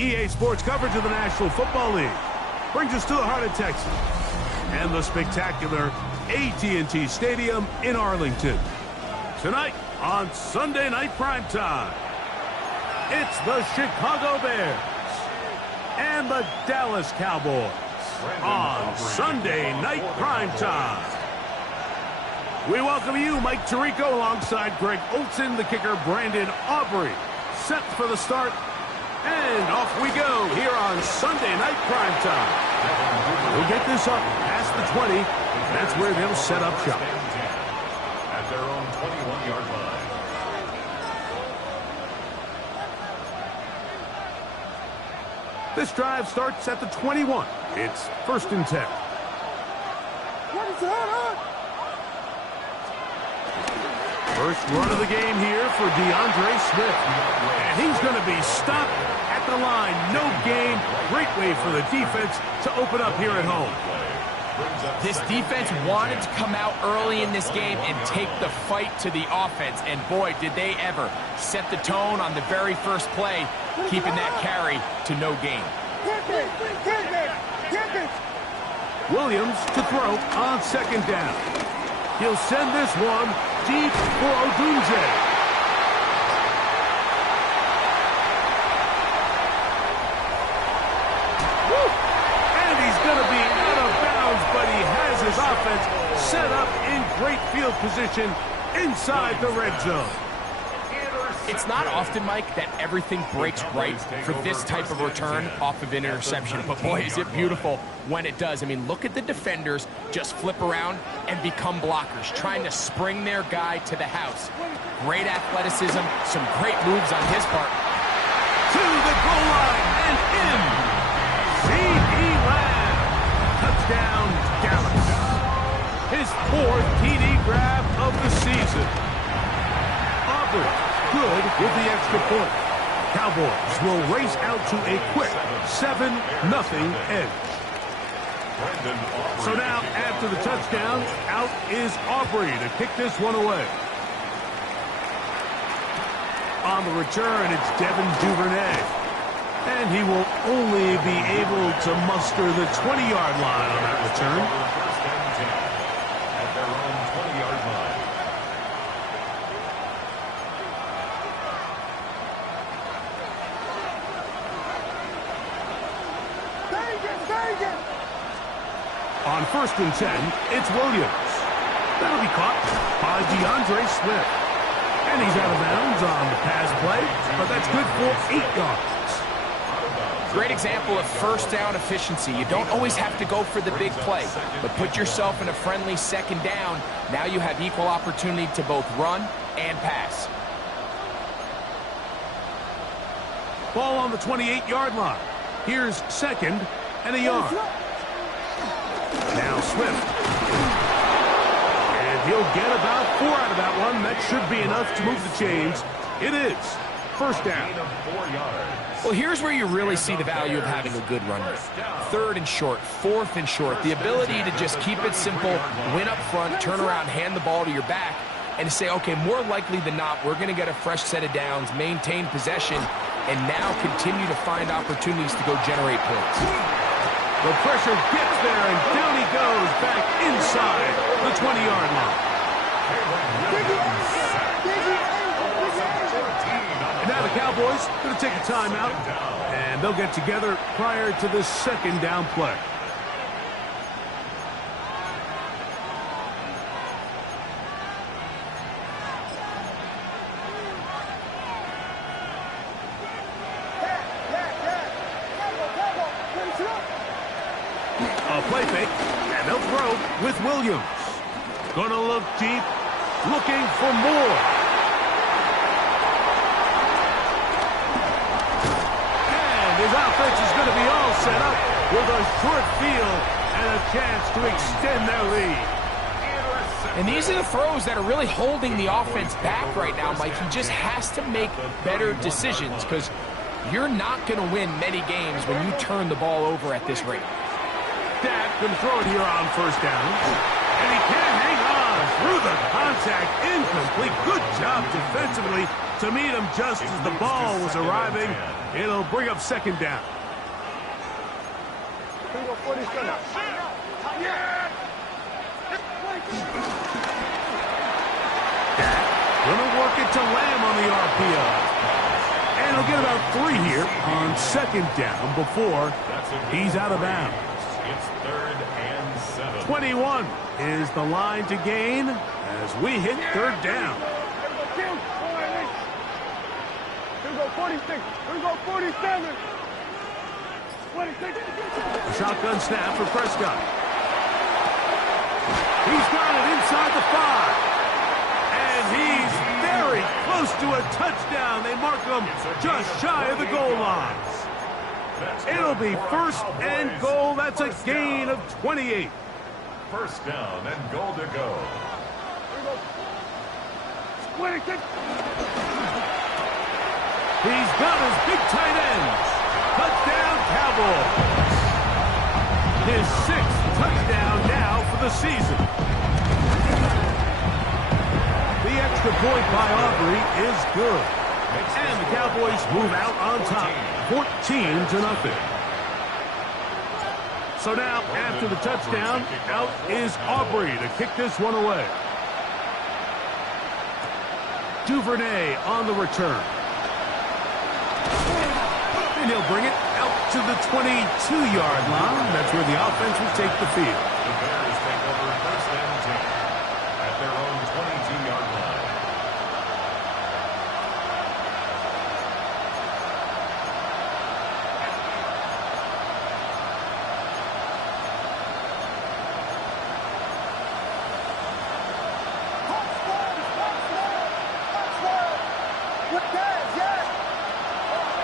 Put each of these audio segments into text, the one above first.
EA Sports coverage of the National Football League brings us to the heart of Texas and the spectacular AT&T Stadium in Arlington. Tonight on Sunday Night Primetime, it's the Chicago Bears and the Dallas Cowboys on Sunday Night Primetime. We welcome you, Mike Tirico, alongside Greg Olson, the kicker, Brandon Aubrey, set for the start. And off we go here on Sunday Night Primetime. We'll get this up past the 20. That's where they'll set up shop. At their own 21-yard line. This drive starts at the 21. It's 1st and 10. First run of the game here for DeAndre Swift. And he's going to be stopped at the line. No gain. Great way for the defense to open up here at home. This defense wanted to come out early in this game and take the fight to the offense. And boy, did they ever set the tone on the very first play, keeping that carry to no gain. Williams to throw on 2nd down. He'll send this one deep for Odunze. And he's going to be out of bounds, but he has his offense set up in great field position inside the red zone. It's not often, Mike, that everything breaks right for this type of return off of an interception. But boy, is it beautiful when it does. I mean, look at the defenders just flip around and become blockers, trying to spring their guy to the house. Great athleticism, some great moves on his part. To the goal line and in. C.D. Lamb. Touchdown, Dallas. His 4th TD grab of the season. Aubrey good with the extra point. Cowboys will race out to a quick 7-0 edge. So now, after the touchdown, out is Aubrey to kick this one away. On the return, it's Devin Duvernay. And he will only be able to muster the 20-yard line on that return. At their own 20-yard line. On 1st and 10, it's Williams. That'll be caught by DeAndre Swift. And he's out of bounds on the pass play, but that's good for 8 yards. Great example of first down efficiency. You don't always have to go for the big play, but put yourself in a friendly 2nd down. Now you have equal opportunity to both run and pass. Ball on the 28-yard line. Here's 2nd and a yard. Now Swift. And he'll get about 4 out of that one. That should be enough to move the chains. It is 1st down. 4 yards. Well, here's where you really see the value of having a good run rate. 3rd and short, 4th and short. The ability to just keep it simple, win up front, turn around, hand the ball to your back, and to say, okay, more likely than not, we're going to get a fresh set of downs, maintain possession, and now continue to find opportunities to go generate points. The pressure gets there, and down he goes back inside the 20-yard line. And now the Cowboys going to take a timeout, and they'll get together prior to this 2nd down play. A play fake, and they'll throw with Williams. Gonna look deep, looking for more. And his offense is going to be all set up with a short field and a chance to extend their lead. And these are the throws that are really holding the offense back right now, Mike. He just has to make better decisions because you're not going to win many games when you turn the ball over at this rate. Dak going to throw it here on 1st down. And he can't hang on. through the contact, incomplete. Good job defensively to meet him just as the ball was arriving. It'll bring up second down. Gonna work it to Lamb on the RPO. And he'll get about 3 here on second down before he's out of bounds. It's 3rd and 7. 21 is the line to gain as we hit third down. Here we go 46. Here we go 47. 26. Shotgun snap for Prescott. He's got it inside the 5. And he's very close to a touchdown. They mark him just shy of the goal line. It'll be 1st and goal. That's a gain of 28. 1st down and goal to go. 26. He's got his big tight ends. Touchdown, Cowboys. His 6th touchdown now for the season. The extra point by Aubrey is good. And the Cowboys move out on top, 14-0. So now, after the touchdown, out is Aubrey to kick this one away. Duvernay on the return. And he'll bring it out to the 22-yard line. That's where the offense will take the field. The Bears take over 1st and 10 at their own 22-yard line.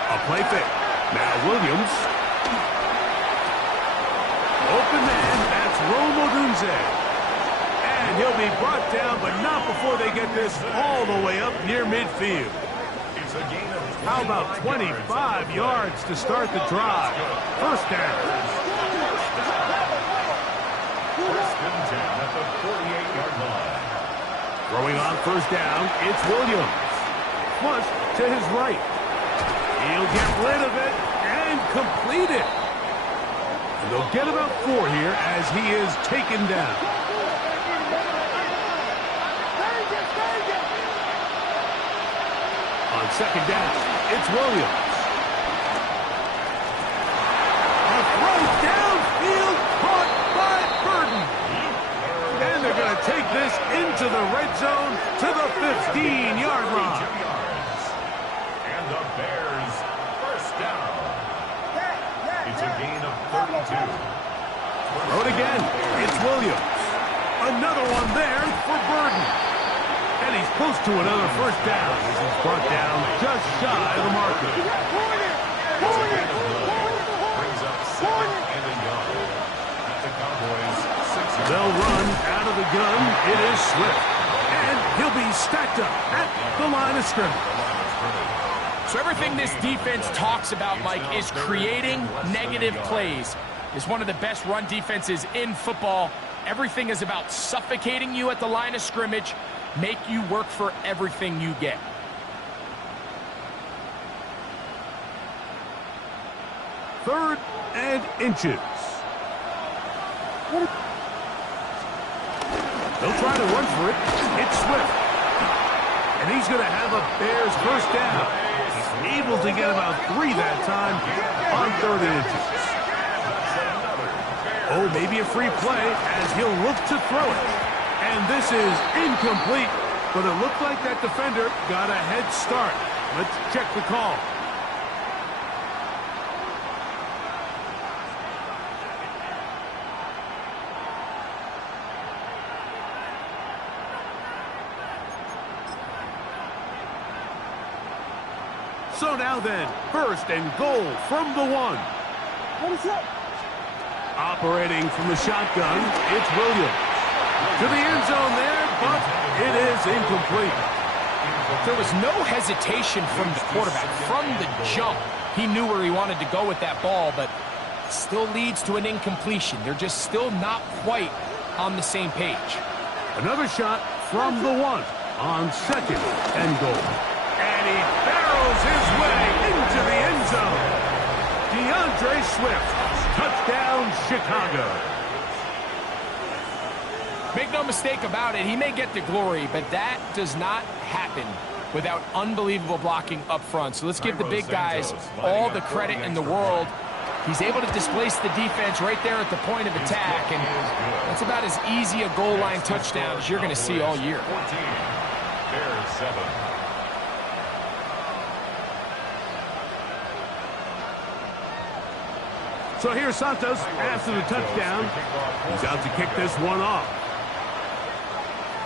A play fake. Now Williams. Open man, that's Rome Odunze. And he'll be brought down, but not before they get this all the way up near midfield. It's a gain of How about 25 yards to start the drive? 1st down. 1st and 10 at the 48-yard line. Throwing on 1st down, it's Williams. Flush to his right. He'll get rid of it and complete it. And they'll get about 4 here as he is taken down. On 2nd down, it's Williams. A throw downfield caught by Burden. And they're going to take this into the red zone to the 15-yard line. And the Bears 1st down. It's a gain of 32. Throw it again. It's Williams. Another one there for Burden. And he's close to another 1st down as he's brought down just shy of the marker. Brings up 2nd and a yard. At the Cowboys 6. They'll run out of the gun. It is Swift. And he'll be stacked up at the line of scrimmage. So everything this defense talks about, Mike, is creating negative plays. It's one of the best run defenses in football. Everything is about suffocating you at the line of scrimmage, make you work for everything you get. Third and inches. They'll try to run for it. It's Swift. And he's going to have a Bears 1st down. He's able to get about 3 that time on 3rd and inches. Oh, maybe a free play as he'll look to throw it. And this is incomplete, but it looked like that defender got a head start. Let's check the call. So now then, 1st and goal from the 1. What is that? Operating from the shotgun, it's Williams. To the end zone there, but it is incomplete. There was no hesitation from the quarterback. From the jump, he knew where he wanted to go with that ball, but still leads to an incompletion. They're just still not quite on the same page. Another shot from the 1 on 2nd and goal. And he barrels his way into the end zone. DeAndre Swift, touchdown Chicago. Make no mistake about it, he may get the glory, but that does not happen without unbelievable blocking up front. So let's give the big guys all the credit in the world. He's able to displace the defense right there at the point of attack, and that's about as easy a goal line touchdown as you're going to see all year. 14, Bears 7. So here's Santos after the touchdown. He's out to kick this one off.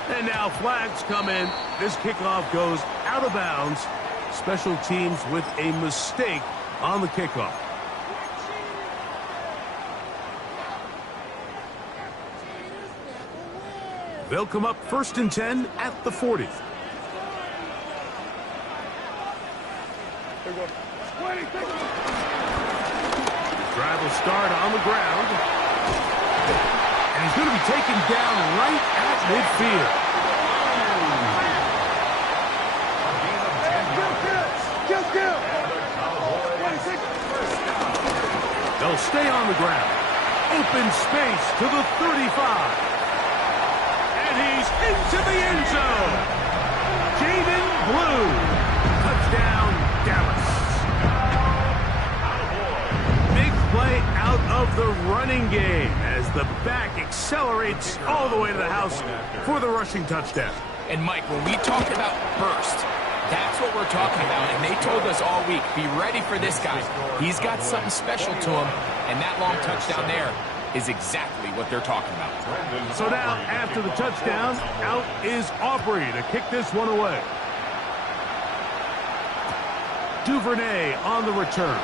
And now flags come in. This kickoff goes out of bounds. Special teams with a mistake on the kickoff. They'll come up 1st and 10 at the 40. Drive will start on the ground. And he's going to be taken down right at midfield. They'll stay on the ground. Open space to the 35. And he's into the end zone. Jaden Blue. Touchdown, Dallas. Big play out of the running game as the back accelerates all the way to the house for the rushing touchdown. And Mike, when we talk about burst, that's what we're talking about. And they told us all week, be ready for this guy. He's got something special to him. And that long touchdown there is exactly what they're talking about. So now, after the touchdown, out is Aubrey to kick this one away. Duvernay on the return.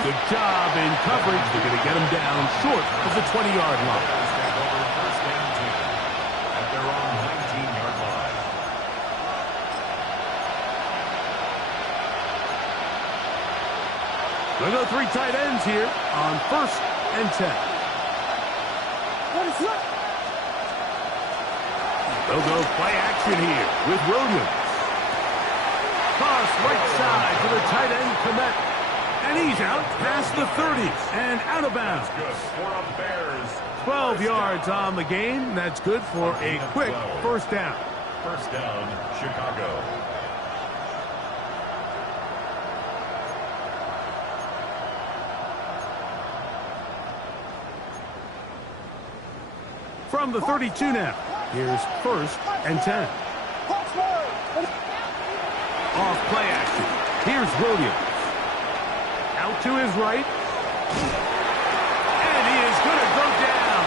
Good job in coverage. They're going to get him down short of the 20-yard line. First down team at their own 19-yard line. They'll go 3 tight ends here on 1st and 10. They'll go play action here with Williams. Toss right side to the tight end, Komet. And he's out past the 30 and out of bounds. Good for a Bears. 12 yards on the game. That's good for a quick first down. First down, Chicago. From the 32 now. Here's 1st and 10. Off play action. Here's Williams. Out to his right. And he is going to go down.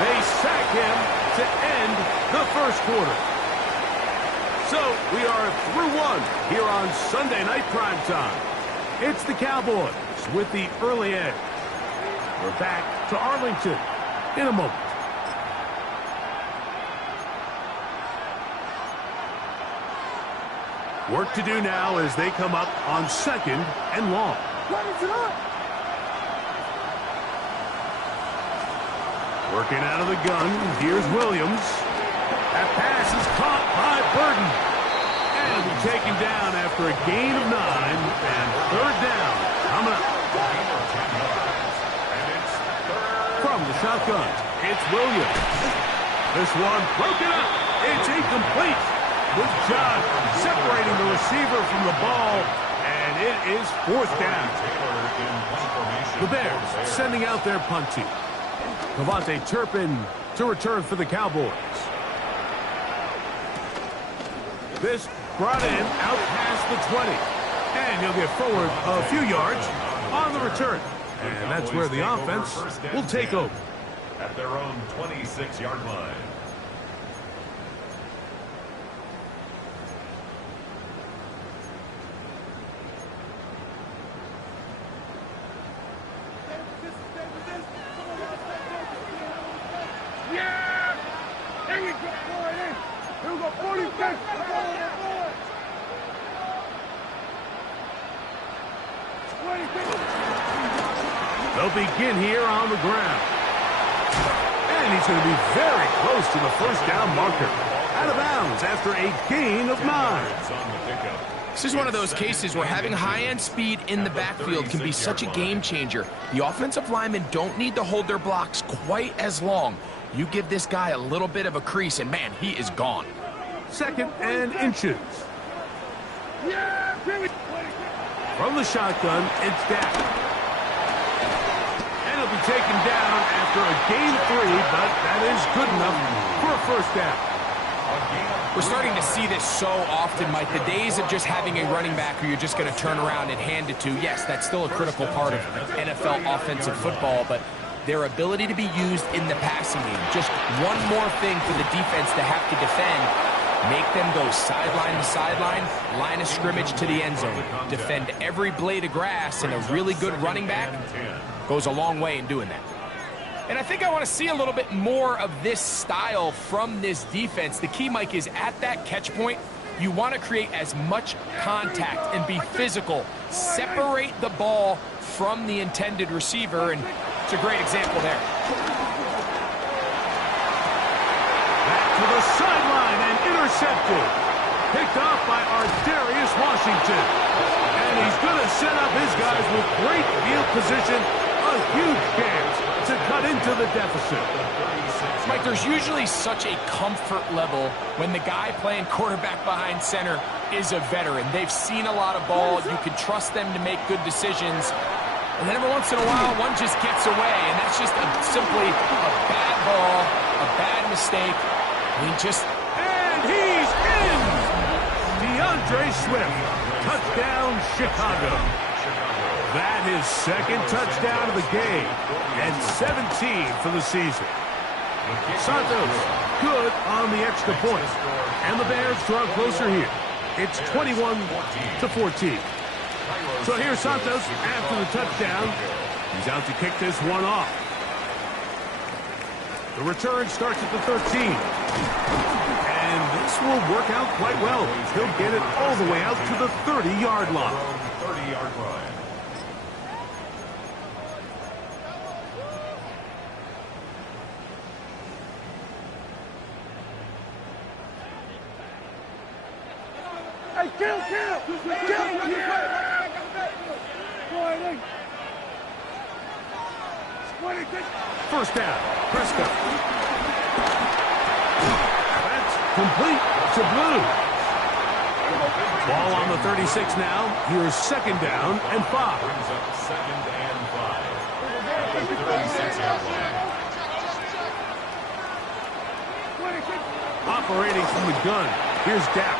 They sack him to end the first quarter. So we are through 1 here on Sunday Night Primetime. It's the Cowboys with the early edge. We're back to Arlington in a moment. Work to do now as they come up on 2nd and long. Working out of the gun. Here's Williams. That pass is caught by Burton. And will be taken down after a gain of 9. And 3rd down coming up. From the shotgun, it's Williams. This one broken up. It's incomplete. Good job separating the receiver from the ball, and it is 4th down. The Bears sending out their punt team. Cavante Turpin to return for the Cowboys. This brought in out past the 20, and he'll get forward a few yards on the return. And that's where the offense will take over. At their own 26-yard line. They'll begin here on the ground. And And he's going to be very close to the first down marker. Out of bounds after a gain of 9. This is one of those cases where having high-end speed in the backfield can be such a game changer. The offensive linemen don't need to hold their blocks quite as long. You give this guy a little bit of a crease, and man, he is gone. 2nd and inches. From the shotgun, it's Dak. And he'll be taken down after a gain of 3, but that is good enough for a first down. We're starting to see this so often, Mike. The days of just having a running back who you're just going to turn around and hand it to, yes, that's still a critical part of NFL offensive football, but their ability to be used in the passing game, just one more thing for the defense to have to defend, make them go sideline to sideline, line of scrimmage to the end zone, defend every blade of grass, and a really good running back goes a long way in doing that. And I think I want to see a little bit more of this style from this defense. The key, Mike, is at that catch point, you want to create as much contact and be physical. Separate the ball from the intended receiver, and it's a great example there. Back to the sideline and intercepted. Picked off by Darius Washington. And he's going to set up his guys with great field position. A huge chance to cut into the deficit. Mike, there's usually such a comfort level when the guy playing quarterback behind center is a veteran. They've seen a lot of ball. You can trust them to make good decisions. And then every once in a while, one just gets away, and that's just simply a bad ball, a bad mistake. And he's in! DeAndre Swift, touchdown Chicago. That is 2nd touchdown of the game, and 17 for the season. Santos, good on the extra point. And the Bears draw closer here. It's 21-14. So here's Santos after the touchdown. He's out to kick this one off. The return starts at the 13. And this will work out quite well. He'll get it all the way out to the 30-yard line. 30-yard line. Kill! First down, Prescott. That's complete to Blue. Ball on the 36 now. Here's 2nd down and 5. Brings up 2nd and 5. At the 36-yard line. Operating from the gun. Here's Dak.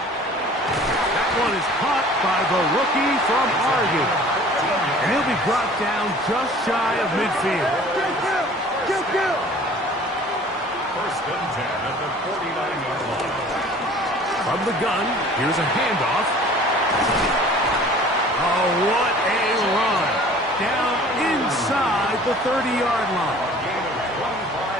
That one is caught by the rookie from Oregon. And he'll be brought down just shy of midfield. Kill! 1st and 10 at the 49-yard line. From the gun, here's a handoff. Oh, what a run. Down inside the 30-yard line.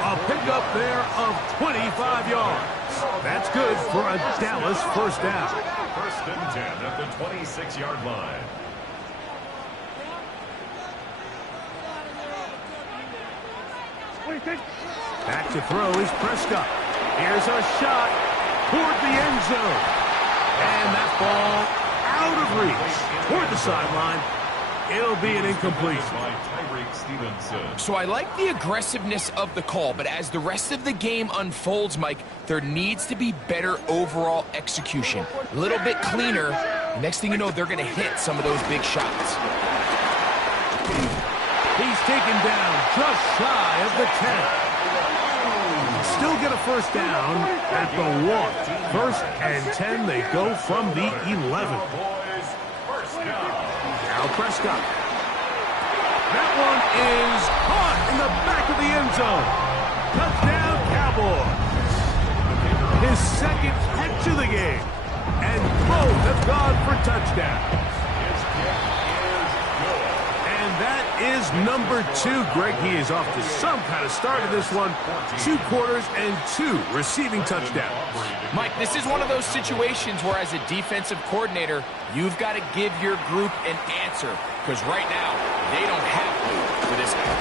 A pickup there of 25 yards. That's good for a Dallas first down. 1st and 10 at the 26-yard line. Back to throw is Prescott. Here's a shot toward the end zone. And that ball out of reach toward the sideline. It'll be an incompletion. So I like the aggressiveness of the call, but as the rest of the game unfolds, Mike, there needs to be better overall execution. A little bit cleaner. Next thing you know, they're going to hit some of those big shots. He's taken down just shy of the 10. Still get a first down at the 1. 1st and 10, they go from the 11. Now Prescott. That one is caught in the back of the end zone. Touchdown, Cowboys. His 2nd catch of the game. And both have gone for touchdowns. And that is number 2. Greg, he is off to some kind of start in this one. 2 quarters and 2 receiving touchdowns. Mike, this is one of those situations where as a defensive coordinator, you've got to give your group an answer. Because right now, they don't have to for this guy.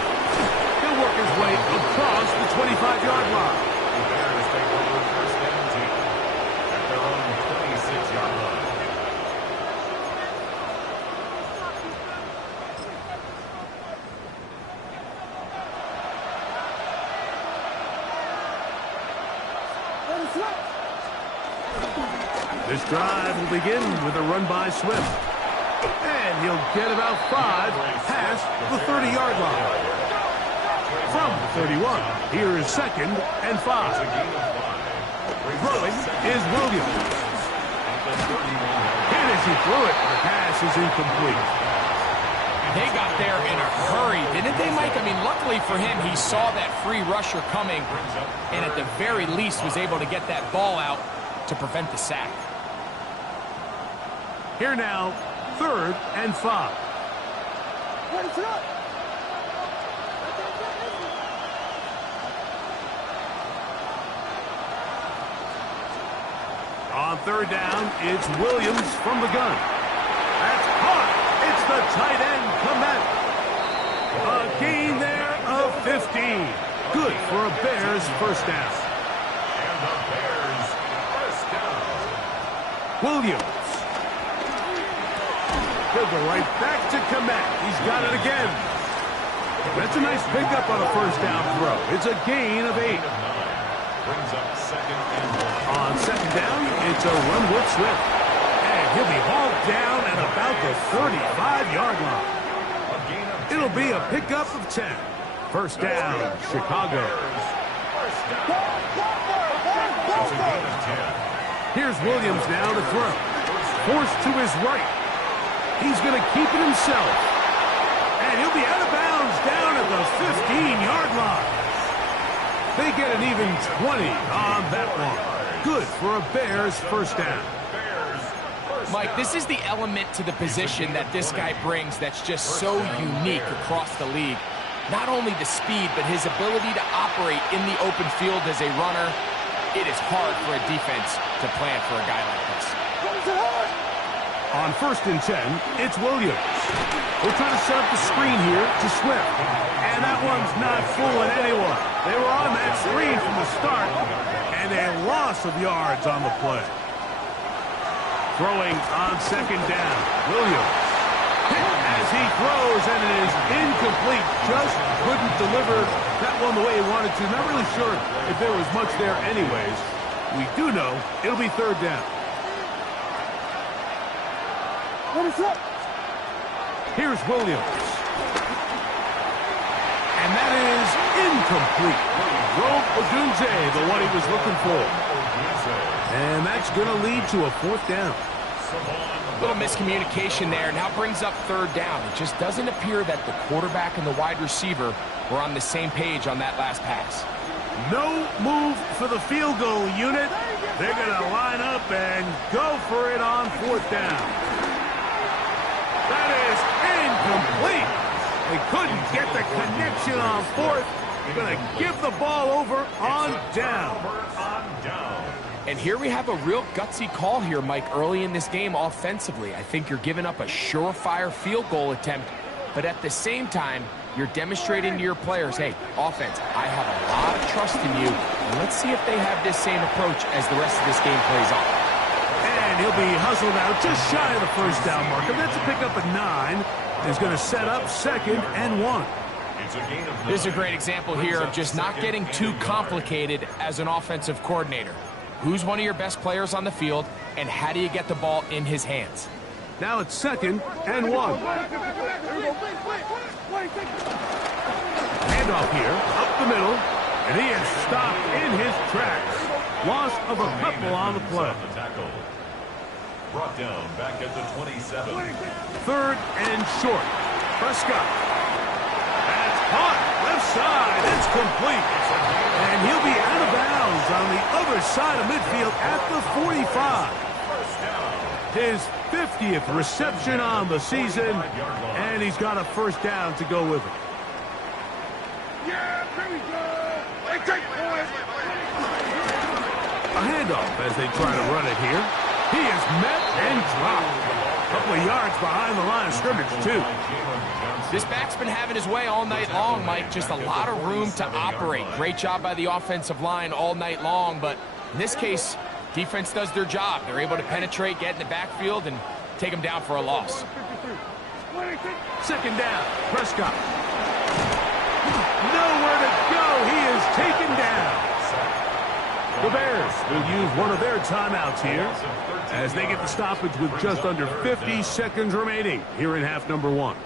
He'll He'll work his way across the 25-yard line. The Bears take over first and 10 at their own 26-yard line. This drive will begin with a run by Swift. And he'll get about 5 past the 30-yard line. From the 31, here is 2nd and 5. Throwing is Williams. And as he threw it, the pass is incomplete. They got there in a hurry, didn't they, Mike? I mean, luckily for him, he saw that free rusher coming and at the very least was able to get that ball out to prevent the sack. Here now, 3rd and 5. On 3rd down, it's Williams from the gun. That's caught. It's the tight end, Clement. A gain there of 15. Good for a Bears first down. And the Bears first down. Williams. He'll go right back to Clement. He's got it again. That's a nice pickup on a first down throw. It's a gain of 8. Brings up 2nd and 1. On 2nd down, it's a run with Swift. And he'll be hauled down at about the 35-yard line. It'll be a pickup of 10. First down, Chicago. Here's Williams now to throw. Forced to his right. He's going to keep it himself. And he'll be out of bounds down at the 15-yard line. They get an even 20 on that one. Good for a Bears first down. Mike, this is the element to the position that this guy brings that's just so unique across the league. Not only the speed, but his ability to operate in the open field as a runner. It is hard for a defense to plan for a guy like this. On 1st and 10, it's Williams. We're trying to set up the screen here to Swift. And that one's not fooling anyone. They were on that screen from the start, and a loss of yards on the play. Throwing on 2nd down, Williams. Hit as he throws, and it is incomplete. Just couldn't deliver that one the way he wanted to. Not really sure if there was much there anyways. We do know it'll be 3rd down. Here's Williams. And that is incomplete. Drove Odunze, the one he was looking for. And that's going to lead to a 4th down. A little miscommunication there. Now brings up 3rd down. It just doesn't appear that the quarterback and the wide receiver were on the same page on that last pass. No move for the field goal unit. They're going to line up and go for it on 4th down. That is incomplete. They couldn't get the connection on 4th. They're going to give the ball over on down. And here we have a real gutsy call here, Mike, early in this game offensively. I think you're giving up a surefire field goal attempt, but at the same time, you're demonstrating to your players, hey, offense, I have a lot of trust in you, and let's see if they have this same approach as the rest of this game plays on. And he'll be hustled out just shy of the first down marker. That's a pickup at 9. He's going to set up 2nd and 1. This is a great example here of just not getting too complicated as an offensive coordinator. Who's one of your best players on the field, and how do you get the ball in his hands? Now it's 2nd and 1. Handoff here, up the middle, and he is stopped in his tracks. Loss of a couple on the play. Brought down back at the 27. 3rd and short. Prescott. That's caught. Left side. It's complete. And he'll be out of bounds on the other side of midfield at the 45. His 50th reception on the season, and he's got a first down to go with it. A handoff as they try to run it here. He is met and dropped. A couple of yards behind the line of scrimmage, too. This back's been having his way all night long, Mike. Just a lot of room to operate. Great job by the offensive line all night long, but in this case, defense does their job. They're able to penetrate, get in the backfield, and take them down for a loss. Second down, Prescott. Nowhere to go. He is taken down. The Bears will use one of their timeouts here as they get the stoppage with just under 50 seconds remaining here in half number 1.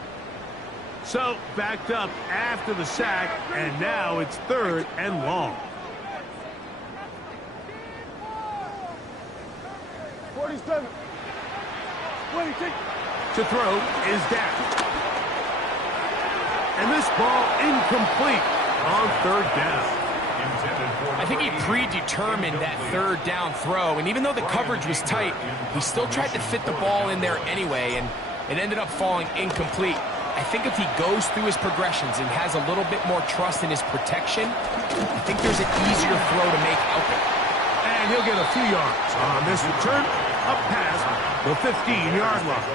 So, backed up after the sack, and now it's 3rd and long. 47. 26. To throw is Dak. And this ball incomplete on 3rd down. I think he predetermined that 3rd down throw, and even though the coverage was tight, he still tried to fit the ball in there anyway, and it ended up falling incomplete. I think if he goes through his progressions and has a little bit more trust in his protection, I think there's an easier throw to make out there. And he'll get a few yards on this return up past the 15-yard line.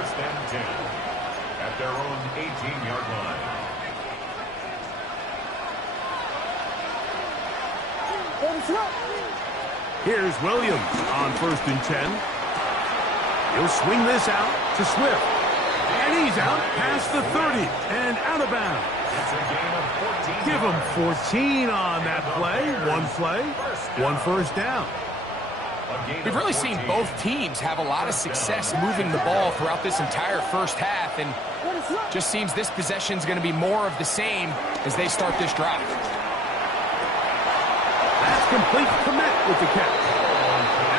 First and 10 at their own 18-yard line. Here's Williams on 1st and 10. He'll swing this out to Swift. And he's out past the 30 and out of bounds. It's a gain of 14. Give him 14 on that play. One first down. We've really seen both teams have a lot of success moving the ball throughout this entire first half, and just seems this possession is going to be more of the same as they start this drive. That's complete commit with the catch.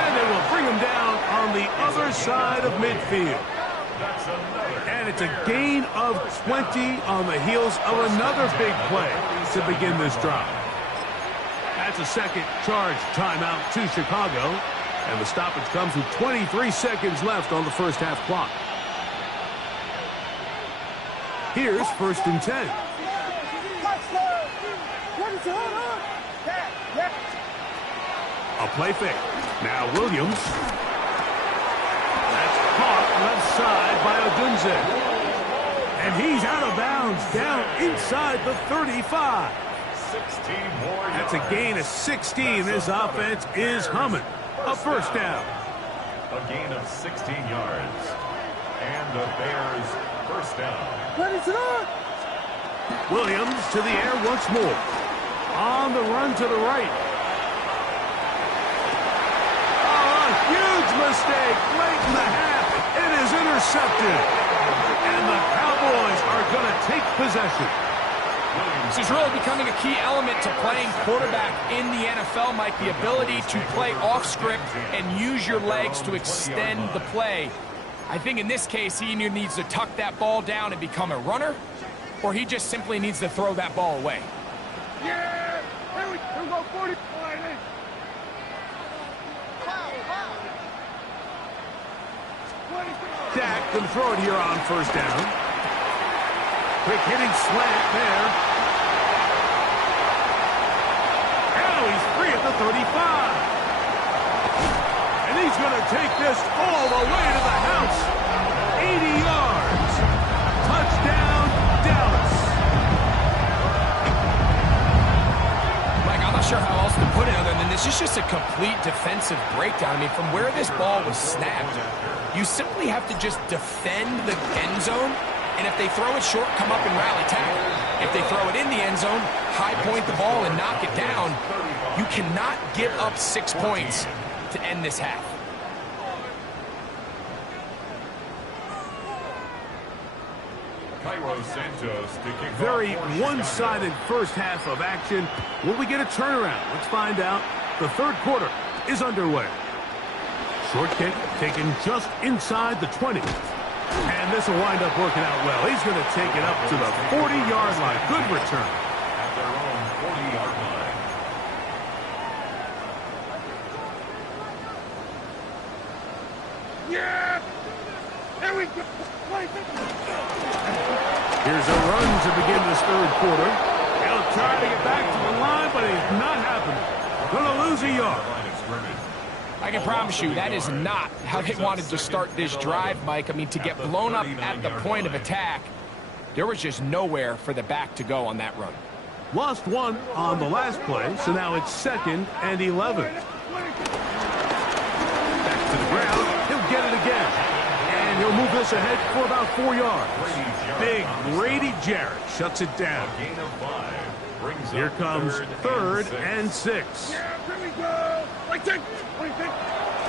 And they will bring him down on the other side of midfield. And it's a gain of 20 on the heels of another big play to begin this drive. That's a second charge timeout to Chicago. And the stoppage comes with 23 seconds left on the first half clock. Here's 1st and 10. A play fake. Now Williams. That's caught left side by Odunze. And he's out of bounds down inside the 35. 16 more yards. That's a gain of 16. This offense is humming. A first down. A gain of 16 yards. And the Bears first down. Williams to the air once more. On the run to the right. Oh, a huge mistake late in the half. It is intercepted. And the Cowboys are going to take possession. This is really becoming a key element to playing quarterback in the NFL, Mike, the ability to play off script and use your legs to extend the play. I think in this case, he either needs to tuck that ball down and become a runner, or he just simply needs to throw that ball away. Yeah! Here we go, 40. Dak can throw it here on first down. Quick hitting slant there. Now he's free at the 35. And he's going to take this all the way to the house. 80 yards. Touchdown, Dallas. Mike, I'm not sure how else to put it other than this is just a complete defensive breakdown. I mean, from where this ball was snapped, you simply have to just defend the end zone. And if they throw it short, come up and rally tackle. If they throw it in the end zone, high point the ball and knock it down. You cannot give up 6 points to end this half. Very one-sided first half of action. Will we get a turnaround? Let's find out. The third quarter is underway. Short kick taken just inside the 20. And this will wind up working out well. He's going to take it up to the 40-yard line. Good return. At their own 40-yard line. Yeah! Here we go. Here's a run to begin this third quarter. He'll try to get back to the line, but it's not happening. Going to lose a yard. Line of scrimmage. I can promise you that is not how they wanted to start this drive, Mike. I mean, to get blown up at the point of attack, there was just nowhere for the back to go on that run. Lost one on the last play, so now it's 2nd and 11. Back to the ground. He'll get it again. And he'll move this ahead for about 4 yards. Big Grady Jarrett shuts it down. Here comes 3rd and 6.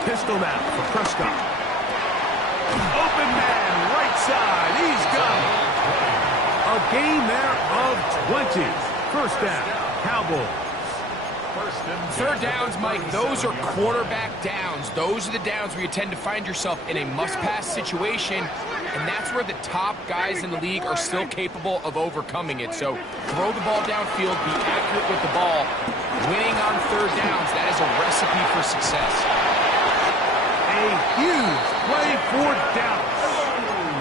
Pistol now for Prescott. Open man, right side. He's got it. A gain there of 20. First down, Cowboys. 3rd downs, Mike, those are quarterback downs. Those are the downs where you tend to find yourself in a must-pass situation, and that's where the top guys in the league are still capable of overcoming it. So throw the ball downfield, be accurate with the ball. Winning on 3rd downs, that is a recipe for success. A huge play for Dallas.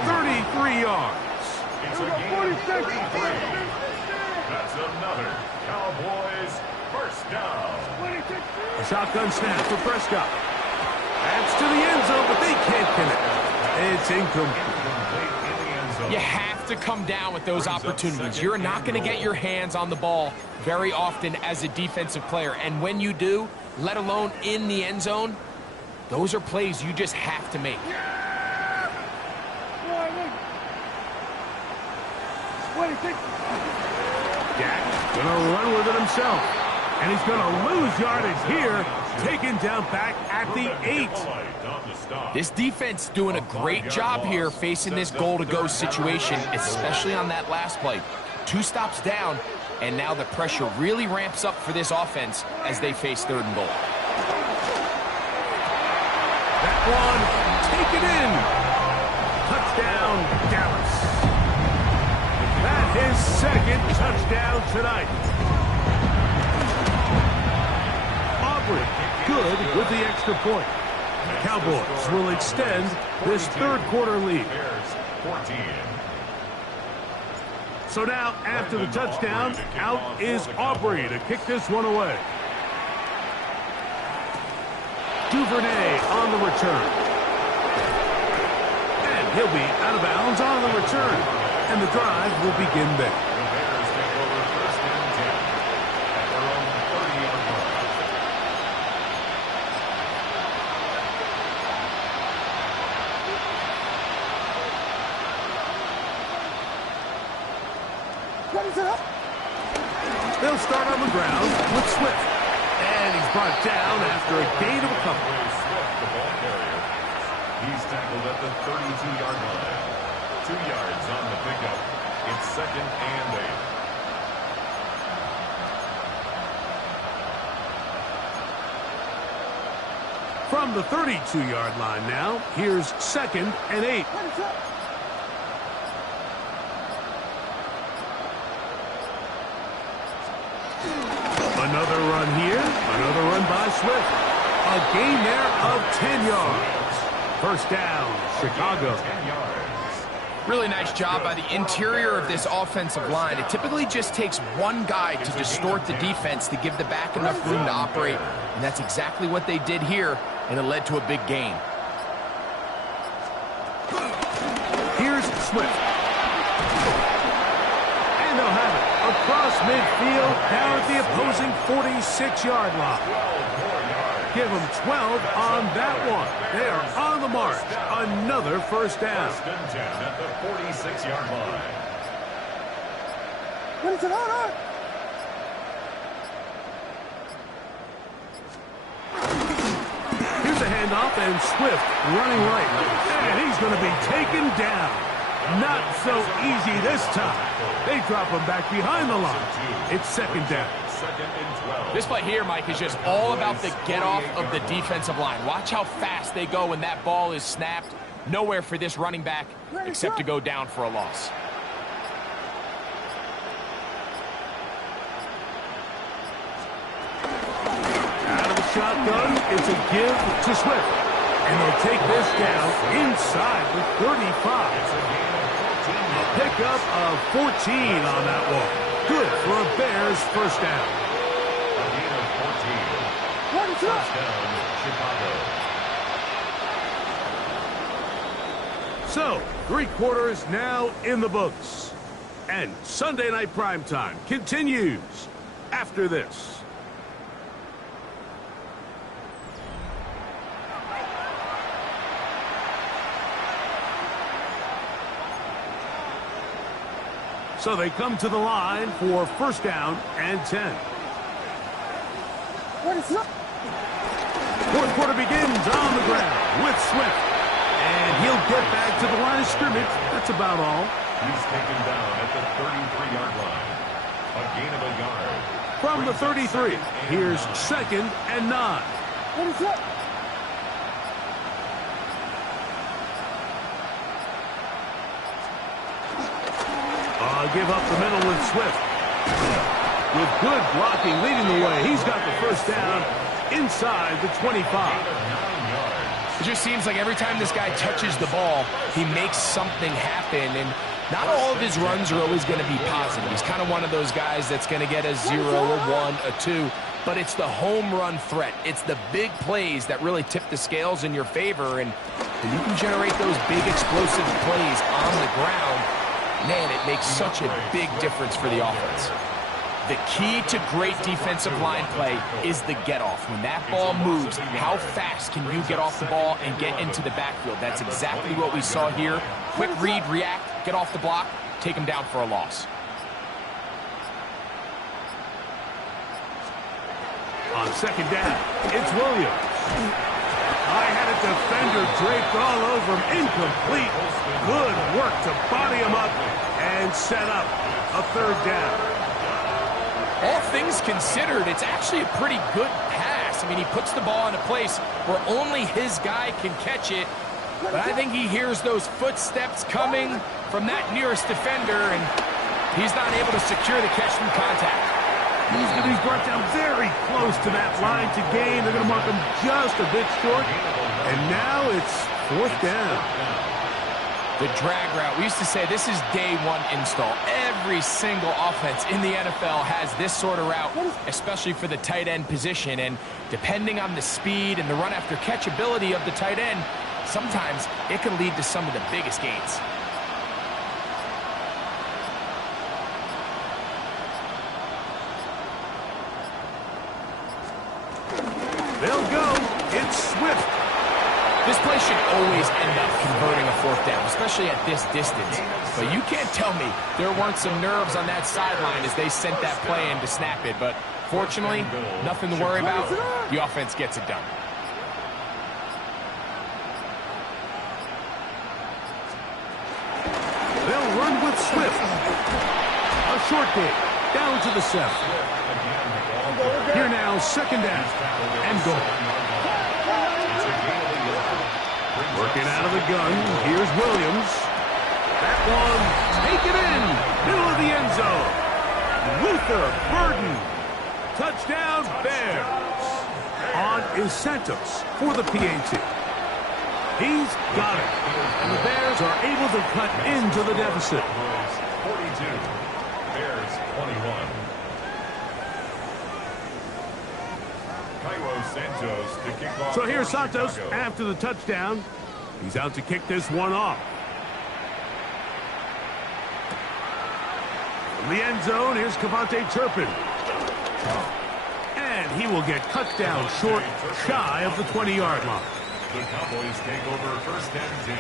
33 yards. It's a gain of 33. That's another Cowboys first down. A shotgun snap for Prescott. That's to the end zone, but they can't connect. It's incomplete. You have to come down with those opportunities. You're not going to get your hands on the ball very often as a defensive player. And when you do, let alone in the end zone, those are plays you just have to make. Dak gonna run with it himself. And he's gonna lose yardage here. Taken down back at the 8. This defense doing a great job here facing this goal-to-go situation, especially on that last play. 2 stops down, and now the pressure really ramps up for this offense as they face 3rd and goal. That one, taken in. Touchdown, Dallas. That his 2nd touchdown tonight. Aubrey, good with the extra point. Cowboys will extend this 3rd quarter lead. So now, after the touchdown, out is Aubrey to kick this one away. Duvernay on the return. And he'll be out of bounds on the return. And the drive will begin there. They'll start on the ground with Swift. And he's brought down after a gain of a couple. He's tackled at the 32-yard line. 2 yards on the pickup. It's 2nd and 8. From the 32-yard line now, here's 2nd and 8. Another run here. Another run by Swift. A gain there of 10 yards. First down, Chicago. Really nice job by the interior of this offensive line. It typically just takes one guy to distort the defense to give the back enough room to operate. And that's exactly what they did here, and it led to a big gain. Here's Swift. And they'll have it across midfield, down at the opposing 46-yard line. Give them 12 on that one. They are on the march. Another first down. 1st and 10 at the 46-yard line. What is it on? Here's a handoff, and Swift running right. And he's going to be taken down. Not so easy this time. They drop him back behind the line. It's 2nd down. 2nd and 12. This play here, Mike, is just all about the get-off of the defensive line. Watch how fast they go when that ball is snapped. Nowhere for this running back except to go down for a loss. Out of the shotgun, it's a give to Swift. And they'll take this down inside the 35. A pickup of 14 on that one. Good for a Bears first down. A gain of 14. First down, Chicago. So, 3 quarters now in the books. And Sunday Night Primetime continues after this. So they come to the line for first down and 10. Fourth quarter begins on the ground with Swift. And he'll get back to the line of scrimmage. That's about all. He's taken down at the 33-yard line. A gain of a yard. From the 33, here's second and 9. Give up the middle with Swift. With good blocking leading the way. He's got the first down inside the 25. It just seems like every time this guy touches the ball, he makes something happen. And not all of his runs are always going to be positive. He's kind of one of those guys that's going to get a 0, a 1, a 2. But it's the home run threat. It's the big plays that really tip the scales in your favor. And when you can generate those big explosive plays on the ground, man, it makes such a big difference for the offense. The key to great defensive line play is the get-off. When that ball moves, how fast can you get off the ball and get into the backfield? That's exactly what we saw here. Quick read, react, get off the block, take him down for a loss. On second down, it's Williams. I had a defender draped all over him. Incomplete. Good work to body him up and set up a third down. All things considered, it's actually a pretty good pass. I mean, he puts the ball in a place where only his guy can catch it. But I think he hears those footsteps coming from that nearest defender, and he's not able to secure the catch through contact. He's brought down very close to that line to gain. They're going to mark him just a bit short. And now it's fourth down. The drag route. We used to say this is day one install. Every single offense in the NFL has this sort of route, especially for the tight end position. And depending on the speed and the run after catch ability of the tight end, sometimes it can lead to some of the biggest gains. They'll go. It's Swift. This play should always end up converting a fourth down, especially at this distance. But you can't tell me there weren't some nerves on that sideline as they sent that play in to snap it. But fortunately, nothing to worry about. The offense gets it done. They'll run with Swift. A short kick down to the 7. Here now, second down and goal. Working out of the gun, here's Williams. That one, taken in, middle of the end zone. Luther Burden. Touchdown, Bears. On is Santos for the PAT. He's got it. And the Bears are able to cut into the deficit. 42, Bears 21. Santos to kick off. So here's Santos Chicago. after the touchdown. He's out to kick this one off. From the end zone, here's Cavante Turpin. And he will get cut down short, shy of the 20-yard line. The Cowboys take over first and 10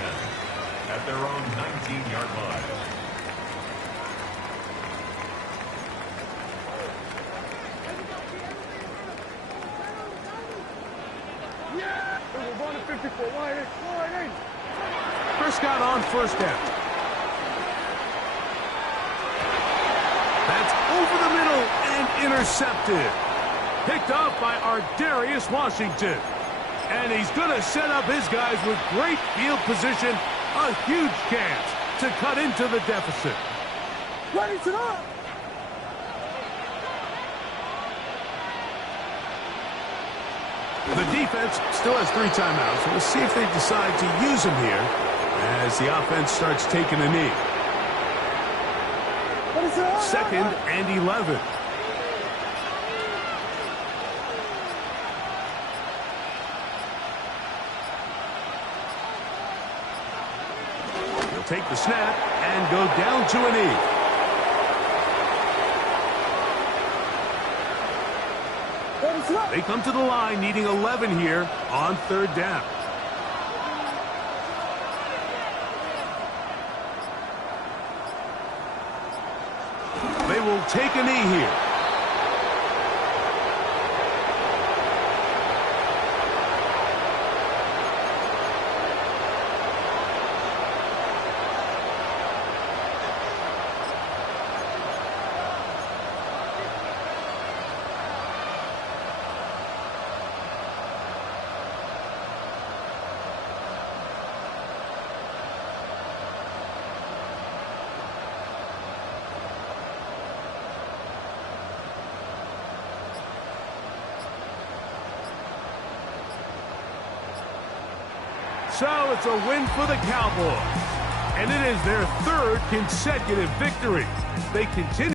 at their own 19-yard line. Prescott on first down. That's over the middle and intercepted. Picked off by Ardarius Washington. And he's going to set up his guys with great field position. A huge chance to cut into the deficit. Ready to go. The defense still has 3 timeouts. We'll see if they decide to use them here as the offense starts taking a knee. Second and 11. take the snap and go down to a knee. They come to the line needing 11 here on third down. They will take a knee here. So it's a win for the Cowboys, and it is their third consecutive victory. They continue